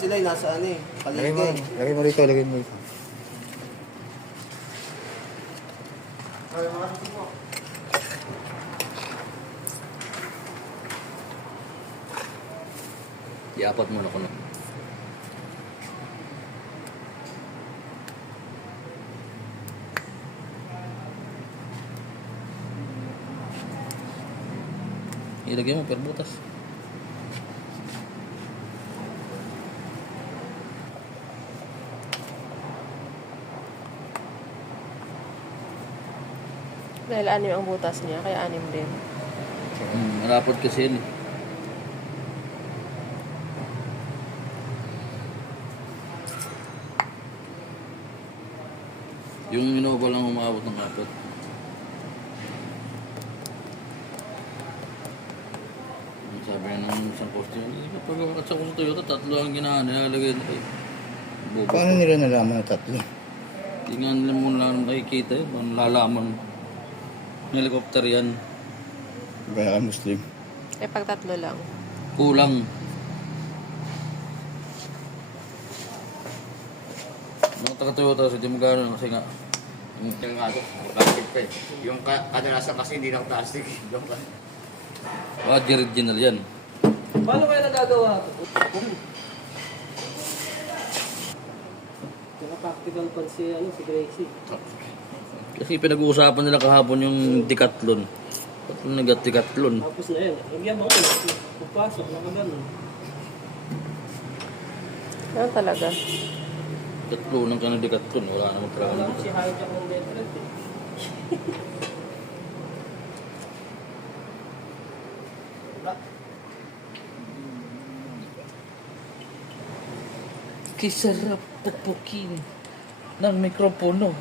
sila nasa ano eh, Lagay mo, paligay. lagay mo rito, lagay mo rito. Iapat mo na ko na. Ilagay mo per butas. Dahil anim ang butas niya, kaya anim din. Malapot kasi yun eh. Yung Innova lang umabot ng apat. Sabi na ng isang customer, pag sa Toyota, tatlo ang nilalagay na eh. Paano nila nalaman na tatlo? Hindi nga nila mo lang nakikita yun, ang lalaman. Helicopter yan. Kaya ka Muslim. Eh, pag tatlo lang. Kulang. Mga taga-Toyota, hindi mo gano'n kasi nga. Yung nga ito, plastic pa eh. Yung kadalasan kasi hindi na plastic. Original yan. Paano kaya nagagawa ito? Practical pa si Gracie. Kasi pinag-uusapan nila kahapon yung Decathlon. Ba't nag-Decathlon? Tapos na yan. Lagyan mo ko. Pupasok na ka gano'n. Ganun talaga. Decathlon ka na Decathlon. Wala naman talaga. Si hijack ng veteran eh. Kisarap pupukin ng mikropono.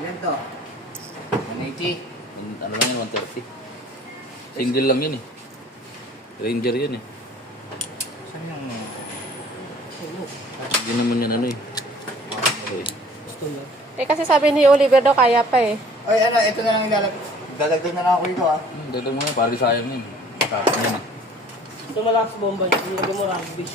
Yan to. 180. Ano lang yan, 130. Single lang yan eh. Ranger yan eh. Saan yung... Hindi naman yan ano eh. Okay. Eh, kasi sabi ni Oliver daw kaya pa eh. Ay, ano, ito na lang ilalagay. Dadagdag na lang ako dito ah. Dadag mo yan, pari sayang yan. Tapos yan eh. Ito malakas bomba niya. Nilagyan mo rubbish.